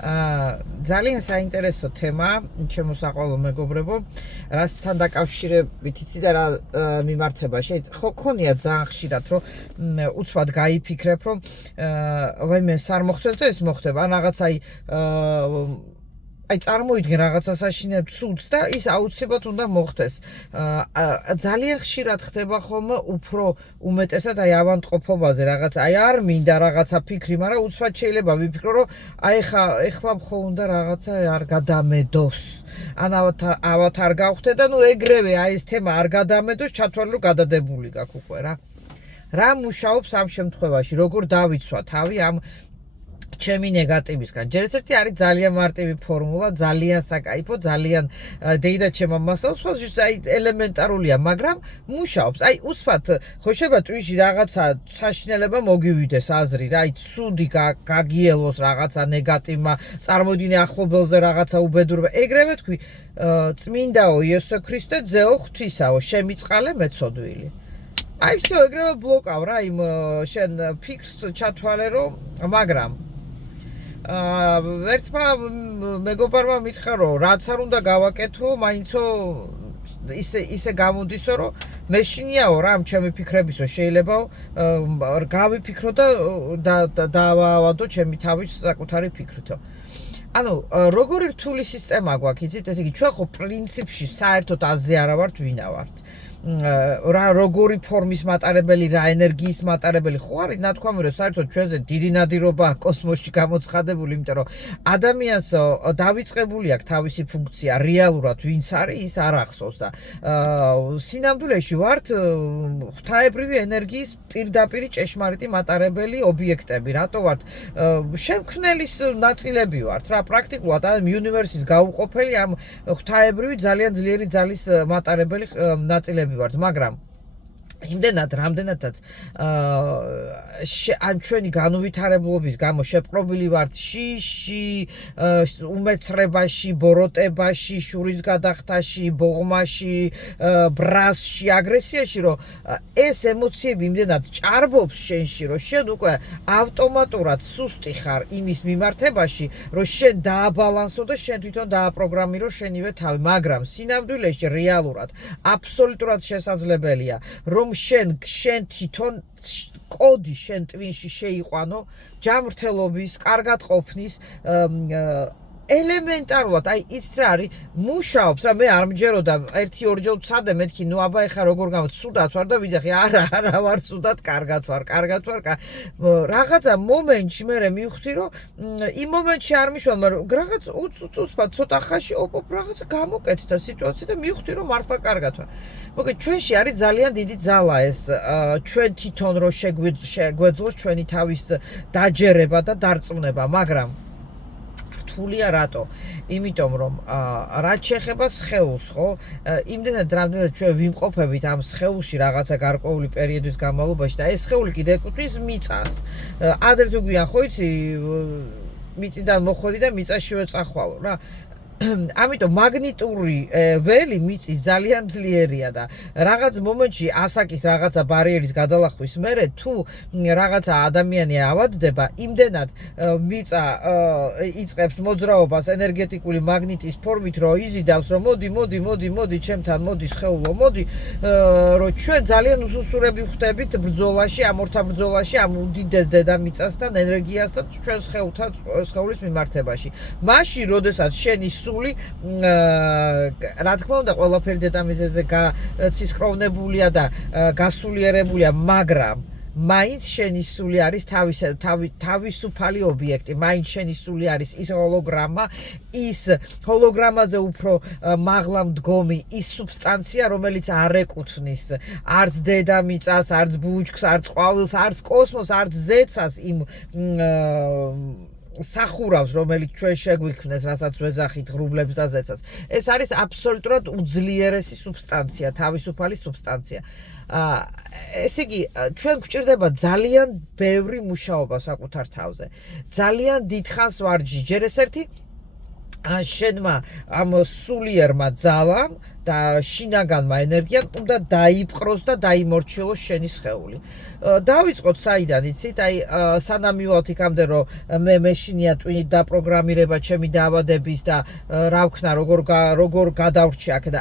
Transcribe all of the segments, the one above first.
ძალიან საინტერესო თემა, ჩემო საყვარლო მეგობრებო, რასთან დაკავშირებით იცი და რა მიმართება შეიძლება. ხო, ქონია ძალიან ხშირად, რომ უცბად გაიფიქრებ, რომ ვაიმე ეს არ მოხდეს და ეს მოხდება. ან რაღაც აი წარმოიდგენ რაღაცა საშინელ ცუდს და ის აუცილებლად უნდა მოხდეს. ძალიან ხშირად ხდება ხოლმე უფრო უმეტესად აი ავანტყოფობაზე რაღაც აი არ მინდა რაღაცა ფიქრი, მაგრამ უცბად შეიძლება ვიფიქრო, რომ აი ეხლა ხო უნდა რაღაცა არ გადამედოს. ან ავათ არ გავხდე და ნუ ეგრევე აი ეს თემა არ გადამედოს, ჩათვალე რომ გადადებული გაქვს უკვე რა. რა მუშაობს ამ შემთხვევაში, როგორ დავიცვა თავი ამ ჩემი ნეგატივისგან. ჯერ ერთი არის ძალიან მარტივი ფორმულა, ძალიან საკაიფო, ძალიან დეიდა ჩემო მასალს, ხო აი ელემენტარულია, მაგრამ მუშაობს. აი უცბად ხო შეიძლება ტვიში რაღაცა საშინელება მოგივიდეს აზრი, რა, აი ცუდი გაგიელოს რაღაცა ნეგატივმა, წარმოიდგინე ახლობელზე რაღაცა უბედურება. ეგრევე თქვი, წმინდაო იესო ქრისტე, ძეო ღვთისაო, შემიწყალე მეცოდვილი. აი всё, ეგრევე ბლოკავ რა, იმ შენ ფიქრს ჩათვალე რომ, მაგრამ ერთმა მეგობარმა მითხრა რომ რაც არ უნდა გავაკეთო, მაინცო ისე გამოდისო რომ მეშინიაო რა ამ ჩემი ფიქრებისო შეიძლება გავიფიქრო და დავავადო ჩემი თავის საკუთარი ფიქრითო. ანუ როგორი რთული სისტემა გვაქვს, იცით, ესე იგი ჩვენ ხო პრინციპში საერთოდ აზე არა ვართ, ვინა ვართ. რა როგორი ფორმის მატარებელი, რა ენერგიის მატარებელი ხო არის ნათქვამი რომ საერთოდ ჩვენზე დიდი ნადირობაა კოსმოსში გამოცხადებული, იმიტომ რომ ადამიანს დავიწყებული აქვს თავისი ფუნქცია, რეალურად ვინც არის ის არ ახსოვს და სინამდვილეში ვართ ღვთაებრივი ენერგიის პირდაპირი ჭეშმარიტი მატარებელი ობიექტები, რატო ვართ შემქმნელის ნაწილები ვართ რა, პრაქტიკულად ამ უნივერსის გაუყოფელი ამ ღვთაებრივი ძალიან ძლიერი ძალის მატარებელი ნაწილები ვართ, მაგრამ იმდენად რამდენადაც ან ჩვენი განუვითარებლობის გამო შეპყრობილი ვართ შიში, უმეცრებაში, ბოროტებაში, შურის გადახდაში, ბოღმაში, ბრასში, აგრესიაში, რომ ეს ემოციები იმდენად ჭარბობს შენში, რომ შენ უკვე ავტომატურად სუსტი ხარ იმის მიმართებაში, რომ შენ დააბალანსო და შენ თვითონ დააპროგრამირო შენივე თავი, მაგრამ სინამდვილეში რეალურად აბსოლუტურად შესაძლებელია, რომ შენ თვითონ კოდი შენ ტვინში შეიყვანო ჯანმრთელობის, კარგად ყოფნის ელემენტარულად, აი იცით რა არის, მუშაობს რა, მე არ მჯეროდა 1-2 ვცადე, მეთქი, ნუ აბა ეხა როგორ გამოდი, ცუდად ვარ და ვიძახი, არა ვარ ცუდად, კარგად ვარ, რაღაცა მომენტში მე მივხვდი, რომ იმ მომენტში არ მიშვა, მაგრამ რაღაც უცბად ცოტა ხანში რაღაცა გამოკეთე და სიტუაცია და მივხვდი, რომ მართლა კარგად ვარ. მოგეთ, ჩვენში არის ძალიან დიდი ძალა ეს ჩვენ თვითონ რო შეგვეძლოს ჩვენი თავის დაჯერება და დარწმუნება, მაგრამ რთულია რატო? იმიტომ რომ რაც შეეხება სხეულს, ხო? იმდენად რამდენად ჩვენ ვიმყოფებით ამ სხეულში რაღაცა გარკვეული პერიოდის განმავლობაში და ეს სხეული კიდე ეკუთვნის მიწას. ადრე თუ გვიან, ხო იცი, მიწიდან მოხვედი და მიწაშივე წახვალო რა. ამიტომ მაგნიტური ველი მიწის ძალიან ძლიერია და რაღაც მომენტში ასაკის რაღაცა ბარიერის გადალახვის მერე თუ რაღაცა ადამიანი ავადდება, იმდენად მიწა იწყებს მოძრაობას ენერგეტიკული მაგნიტის ფორმით, რომ იზიდავს, რომ მოდი ჩემთან, მოდი სხეულო, მოდი, რომ ჩვენ ძალიან უსუსურები ვხდებით ბრძოლაში, ამ ორთა ბრძოლაში, ამ უდიდეს დედამიწასთან, ენერგიასთან, ჩვენ სხეულის მიმართებაში. მაშინ, როდესაც შენი რა თქმა უნდა, ყველაფერი დედამიწაზე ცისკროვნებულია და გასულიერებულია, მაგრამ მაინც შენი სული არის თავისუფალი ობიექტი, მაინც შენი სული არის ის ჰოლოგრამა, ის ჰოლოგრამაზე უფრო მაღლა მდგომი ის სუბსტანცია, რომელიც არ ეკუთვნის არც დედამიწას, არც ბუჩქს, არც ყვავილს, არც კოსმოსს, არც ზეცას იმ სახურავს, რომელიც ჩვენ შეგვიქმნეს, რასაც ვეძახით ღრუბლებს და ზეცას. ეს არის აბსოლუტურად უძლიერესი სუბსტანცია, თავისუფალი სუბსტანცია. ესე იგი, ჩვენ გვჭირდება ძალიან ბევრი მუშაობა საკუთარ თავზე. ძალიან დიდხანს ვარჯი, ჯერ ეს ერთი შენმა ამ სულიერმა ძალამ და შინაგანმა ენერგიამ უნდა დაიპყროს და დაიმორჩილოს შენი სხეული. დავიწყოთ საიდან იცით? აი სანამ მივალთ იქამდე რომ მე მეშინია ტვინით დაპროგრამირება ჩემი დაავადების და რა ვქნა როგორ გადავრჩი აქ და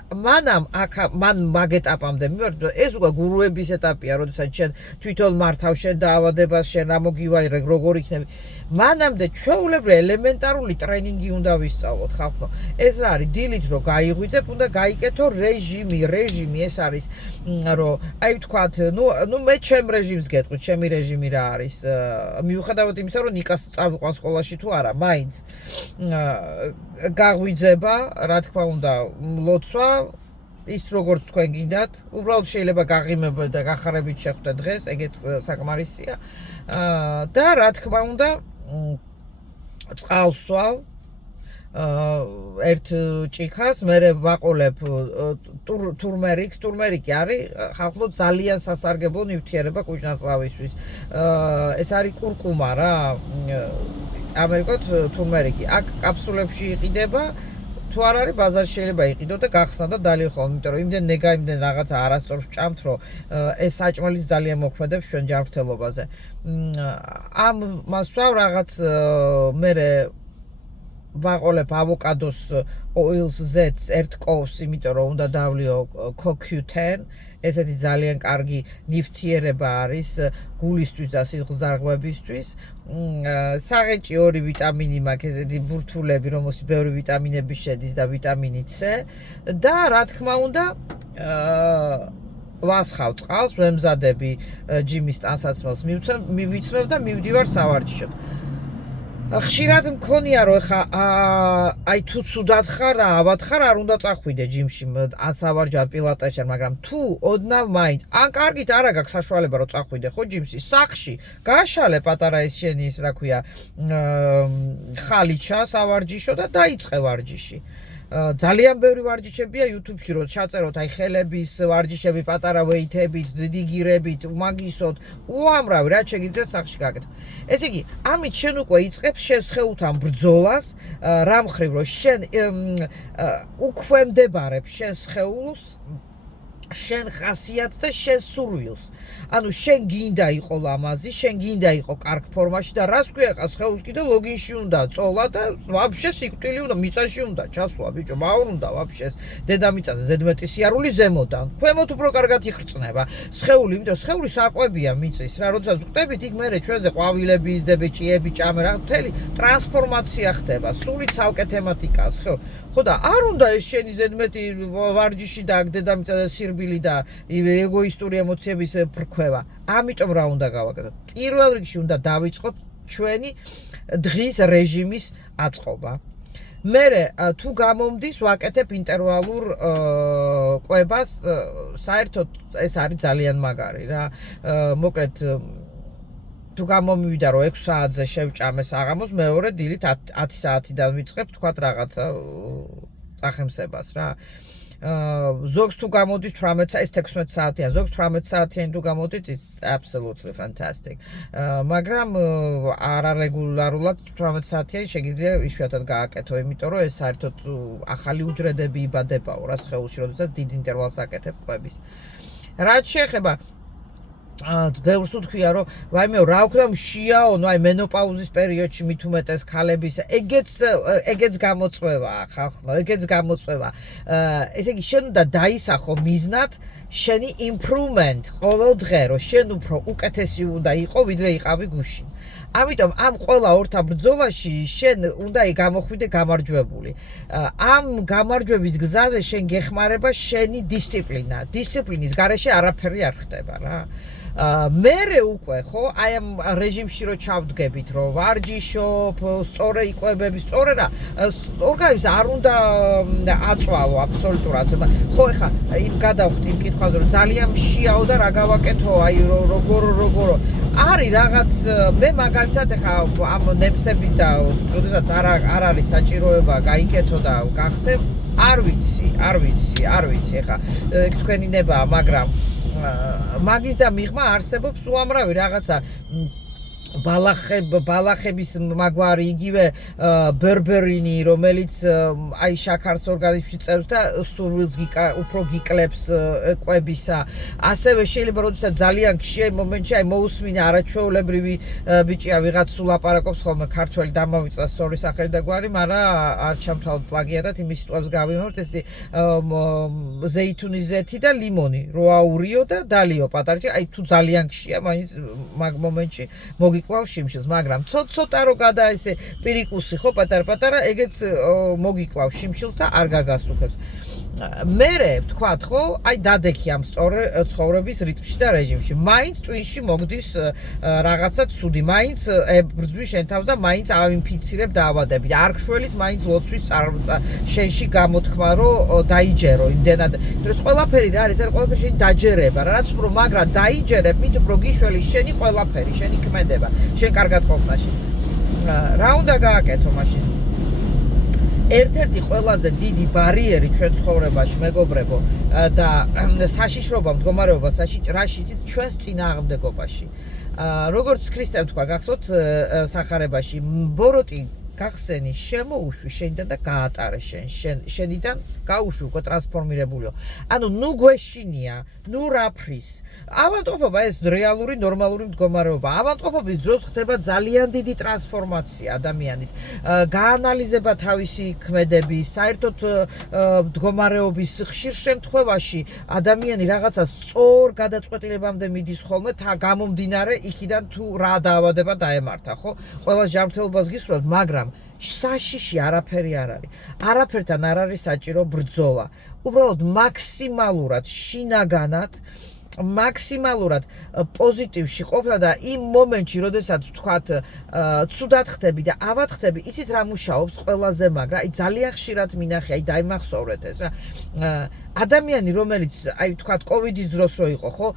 მან მაგ ეტაპამდე მივარ ეს უკვე გურუების ეტაპია, როდესაც შენ თვითონ მართავ შენ დაავადებას, შენ რა მოგივაი როგორ იქნები. მანამდე ჩვეულებრივ ელემენტარული ტრენინგი უნდა ვისწავლოთ ხალხო. ეს რა არის დილით რომ გაიღვიძებ, უნდა გაიკეთო რეჟიმი ეს არის რომ აი ვთქვათ, ნუ მე ჩემ რეჟიმს გეტყვით, ჩემი რეჟიმი რა არის. მიუხედავად იმისა, რომ ნიკას წავიყვან სკოლაში თუ არა, მაინც გაღვიძება, რა თქმა უნდა, ლოცვა ის როგორც თქვენ გინდათ, უბრალოდ შეიძლება გაღიმებოთ და გახარებით შეხვდეთ დღეს, ეგეც საკმარისია. და რა თქმა უნდა, წყალს ვსვავ ერთ ჭიქას, მე ვაყოლებ თურმერიკი არის ხალხო ძალიან სასარგებლო ნივთიერება კუჭნაწლავისთვის. ეს არის კურკუმა რა, ამერიკოთ თურმერიკი. აქ კაფსულებში იყიდება. თუ არ არის ბაზარში შეიძლება იყიდო და გახსნა და დალიხოვ, იმიტომ რომ იმდენ რაღაცა არასწორს ვჭამთ, რომ ეს საჭმელიც ძალიან მოქმედებს ჩვენ ჯანმრთელობაზე. ამ მასვავ რაღაც მე ვაყოლებ ავოკადოს oils-ს ერთ კოვს, იმიტომ რომ უნდა დავლიო CoQ10. ესეთი ძალიან კარგი ნივთიერება არის გულისთვის და სისხლძარღვებისთვის. საღეჭი 2 ვიტამინი მაქვს, ესეთი ბურთულები, რომელშიც ბევრი ვიტამინები შედის და ვიტამინი C. და რა თქმა უნდა, ვასხავ წყალს, ვემზადები ჯიმის ტანსაცმელს, მივიცმევ და მივდივარ სავარჯიშოდ. ხშირად მქონია რომ ხა აი თუ ცუდად ხარ და ავად ხარ არ უნდა წახვიდე ჯიმში ან სავარჯიშო პილატესში, მაგრამ თუ ოდნავ მაინც ან კარგით არა გაქვს საშუალება რომ წახვიდე ხო ჯიმში, სახში გაშალე პატარა ეს შენი ის რა ქვია ხალიჩა სავარჯიშო და დაიწყე ვარჯიში. ძალიან ბევრი ვარჯიშებია YouTube-ში, რომ ჩაწეროთ აი ხელების ვარჯიშები, პატარა ვეითებით, დიდი გირებით, უმაგისოდ, უამრავი რაც შეგიძლია სახში გაკეთო. ესე იგი, ამით შენ უკვე იწყებს შენ სხეულთან ბრძოლას, რა მხრივ რომ შენ უქვემდებარებ შენ სხეულს, შენ ხასიათს და შენ სურვილს. ანუ შენ გინდა იყო ლამაზი, შენ გინდა იყო კარგ ფორმაში და რას ქვია ხა სხეულს კიდე ლოგინში უნდა წოლა და ვაფშე სიკვდილი უნდა მიწაში უნდა ჩასვლა ბიჭო, მაურ უნდა ვაფშე დედამიწაზე ზედმეტი სიარული ზემოდან. ქვემოთ უფრო კარგად იხრწნება სხეული, იმიტომ სხეული საკვებია მიწის რა, როდესაც ვხდებით იქ მერე ჩვენზე ყვავილები იზრდება, ჭიები, ჭამე რა, მთელი ტრანსფორმაცია ხდება, სული ცალკე თემატიკაა სხეული. ხო და არ უნდა ეს შენი ზედმეტი ვარჯიში და დედამიწაზე სირბილი და ეგოისტური ემოციების ფრქვევა. ამიტომ რა უნდა გავაკეთოთ? პირველ რიგში უნდა დავიწყოთ ჩვენი დღის რეჟიმის აწყობა. მერე თუ გამომდის ვაკეთებ ინტერვალურ კვებას, საერთოდ ეს არის ძალიან მაგარი რა. მოკლედ თუ გამომივიდა რომ 6 საათზე შევჭამე საღამოს, მეორე დილით 10 საათიდან ვიწყებ თქვათ რაღაცა წახემსებას რა. ზოგს თუ გამოდის 18 ეს 16 საათიან, ზოგს 18 საათიანი თუ გამოდის, it's absolutely fantastic. მაგრამ არარეგულარულად 18 საათიანი შეგიძლია იშვიათად გააკეთო, იმიტომ რომ ეს საერთოდ ახალი უჯრედები იბადებაო რა სხეულში, როდესაც დიდ ინტერვალს აკეთებ კვების. რაც შეეხება ბევრს უთქვია რომ ვაიმეო რა ვქნა მშიაო, ნუ აი მენოპაუზის პერიოდში მით უმეტეს ქალების ეგეც გამოწვევაა ხალხო, ეგეც გამოწვევა. ესე იგი შენ უნდა დაისახო მიზნად შენი improvement ყოველ დღე, რომ შენ უფრო უკეთესი უნდა იყო ვიდრე იყავი გუშინ. ამიტომ ამ ყველა ორთა ბრძოლაში შენ უნდა გამოხვიდე გამარჯვებული. ამ გამარჯვების გზაზე შენ გეხმარება შენი დისციპლინა. დისციპლინის გარეშე არაფერი არ ხდება რა. მერე უკვე ხო აი ამ რეჟიმში რო ჩავდგებით, რომ ვარჯიშობ, სწორე იკვებები, სწორე რა, ორგანიზმს არ უნდა აწვალო აბსოლუტურად. ხო ეხა იმ გადავხდი იმ კითხვაზე, რომ ძალიან მშიაო და რა გავაკეთო, აი როგორ არის რაღაც მე მაგალითად ეხა ამ ნეფსების და როდესაც არ არის საჭიროება გაიკეთო და გახდებ, არ ვიცი ეხა თქვენი ნებაა, მაგრამ მაგის და მიღმა არსებობს უამრავი რაღაცა ბალახების მაგვარი იგივე ბერბერინი რომელიც აი შაქარს ორგანიზმში წევს და სურვილს უფრო გიკლებს კვებისა ასევე შეიძლება როდესაც ძალიან ხშირ მომენტში აი მოусმინა არაჩვეულებრივი ბიჭია ვიღაც სულ აპარაკობს ხოლმე ქართველი დამავიწა სწორი სახელი და გვარი მაგრამ არ ჩამთავრდა პლაგიატად იმის სიტყვებს გავიმეორთ ეს ზეითუნის ზეთი და ლიმონი როაურიო და დალიო პატარჭი აი თუ ძალიან ხშირია მაინც მაგ მომენტში მოგიკლავს შიმშილს, მაგრამ ცოტა რო გადა ესე პირიკუსი ხო პატარ-პატარა, ეგეც მოგიკლავს შიმშილს და არ გაგასუქებს. მერე ვთქვათ ხო, აი დადექი ამ სწორ ცხოვრების რიტმში და რეჟიმში. მაინც ტვინში მოგდის რაღაცა ცუდი, მაინც ბრძვი შენ თავს და მაინც ავინფიცირებ დაავადებით. არ გშველის მაინც ლოცვის შენში გამოთქმა რომ დაიჯერო იმდენად. ეს ყველაფერი რა არის, ეს ყველაფერი შენ დაჯერება, რაც უფრო მაგრად დაიჯერებ, მით უფრო გიშველის შენი ყველაფერი, შენი ქმედება, შენ კარგად ყოფნაში. რა უნდა გააკეთო მაშინ? ერთ-ერთი ყველაზე დიდი ბარიერი ჩვენ ცხოვრებაში მეგობრებო და საშიშრობა მდგომარეობა რაშიც ჩვენს წინააღმდეგობაში. როგორც ქრისტე თქვა გახსოვთ სახარებაში ბოროტი გახსენი შემოუშვი შენიდან და გაატარე შენიდან გაუშვი უკვე ტრანსფორმირებულიო. ანუ ნუ გვეშინია, ნუ რაფრის. ავადმყოფობა ეს რეალური ნორმალური მდგომარეობა. ავადმყოფობის დროს ხდება ძალიან დიდი ტრანსფორმაცია ადამიანის. გაანალიზება თავისი ქმედები, საერთოდ მდგომარეობის ხშირ შემთხვევაში ადამიანი რაღაცა სწორ გადაწყვეტილებამდე მიდის ხოლმე გამომდინარე იქიდან თუ რა დაავადება დაემართა, ხო? ყველა ჯანმრთელობას გისურვებთ, მაგრამ საშიში არაფერი არ არის. არაფერთან არ არის საჭირო ბრძოლა. უბრალოდ მაქსიმალურად შინაგანად მაქსიმალურად პოზიტივში ყოფნა და იმ მომენტში, როდესაც ვთქვათ, ცუდად ხდები და ავად ხდები, იცით რა მუშაობს ყველაზე მაგრა, აი ძალიან ხშირად მინახე, აი დაიმახსოვრეთ ეს რა. ადამიანი, რომელიც აი ვთქვათ, კოვიდის დროს რო იყო, ხო,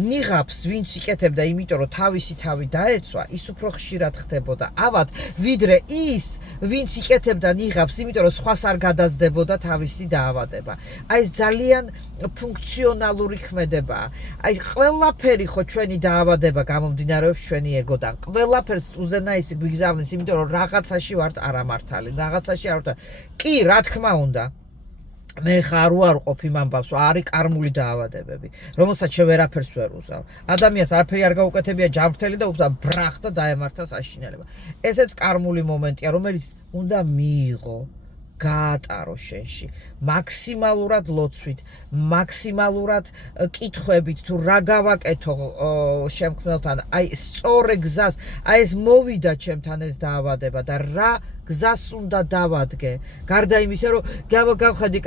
ნიღაბს ვინც იკეთებდა, იმიტომ რომ თავისი თავი დაეცვა, ის უფრო ხშირად ხდებოდა ავად, ვიდრე ის, ვინც იკეთებდა ნიღაბს, იმიტომ რომ სხვას არ გადაძდებოდა თავისი დაავადება. აი ეს ძალიან ფუნქციონალური ქმედებაა. აი ყველაფერი ხო ჩვენი დაავადება გამომდინარეობს ჩვენი ეგოდან. ყველაფერს უზენაესი გვიგზავნის, იმიტომ რომ რაღაცაში ვართ არამართალი, რაღაცაში არ ვართ. კი, რა თქმა უნდა. მე ხარ ვარყოფ იმ ამბავს, არის კარმული დაავადებები, რომელსაც შე ვერაფერს ვერ უზავ. ადამიანს არაფერი არ გაუკეთებია ჯანმრთელი და უბრალოდ ბრახ და დაემართა საშინელება. ესეც კარმული მომენტია, რომელიც უნდა მიიღო, გაატარო შენში. მაქსიმალურად ლოცვით, მაქსიმალურად კითხვებით, თუ რა გავაკეთო შემქმნელთან, აი სწორე გზას, აი ეს მოვიდა ჩემთან ეს დაავადება და რა გზას უნდა დავადგე. გარდა იმისა, რომ გავხადე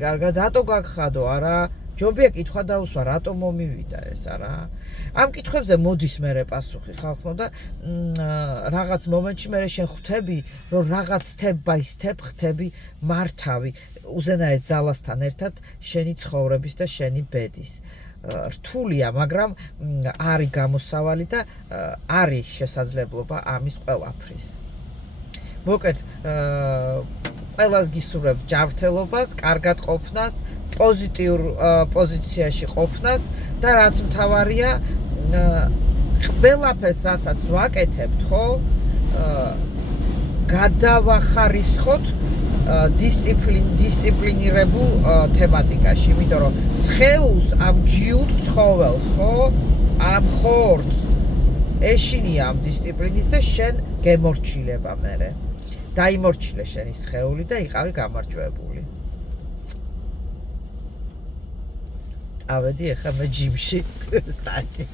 კარგად, რატო გაგხადო, არა? ჯობია კითხვა დაუსვა, რატო მომივიდა ეს, არა? ამ კითხვებზე მოდის მერე პასუხი ხალხო და რაღაც მომენტში მერე შენ ხვდები, რომ რაღაც step by step ხდები მართავი, უზენაეს ძალასთან ერთად შენი ცხოვრების და შენი ბედის. რთულია, მაგრამ არის გამოსავალი და არის შესაძლებლობა ამის ყველაფრის. მოკლედ, ყველას გისურვებ ჯანმრთელობას, კარგად ყოფნას, პოზიტიურ პოზიციაში ყოფნას და რაც მთავარია, ყველაფერს რასაც ვაკეთებთ, ხო? გადავახარისხოთ დისციპლინირებულ თემატიკაში, იმიტომ რომ სხეულს ამ ჯიუტ ცხოველს, ხო? ამ ხორცს ეშინია ამ დისციპლინის და შენ გემორჩილება მერე. დაიმორჩილე შენი სხეული და იყავი გამარჯვებული. წავედი ახლა მე ჯიმში სტაცი.